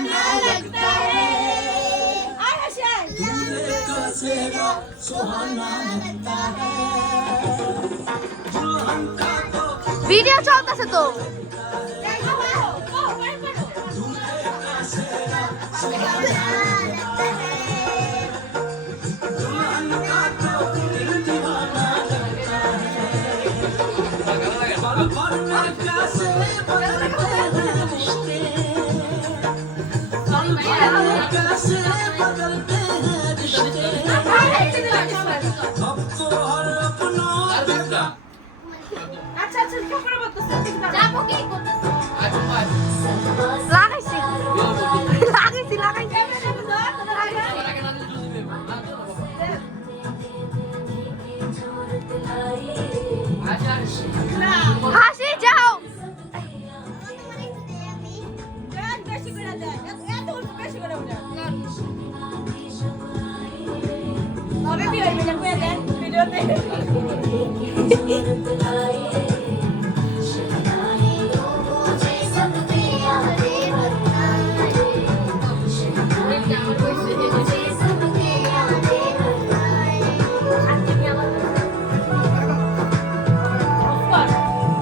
सुहाना लगता है दूल्हे का चेहरा सुहाना लगता है दुल्हन का तो ভিডিও চলতেছে তো दूल्हे का चेहरा सुहाना लगता है दुल्हन का तो दिल दीवाना लगता है पल पल में कैसे बदलते हैं रिश्ते पल पल में कैसे बदलते हैं रिश्ते अब तो हर अपना लगता লাগাইছি লাগাইছি লাগাইছি হাসি যাও ভিডিওতে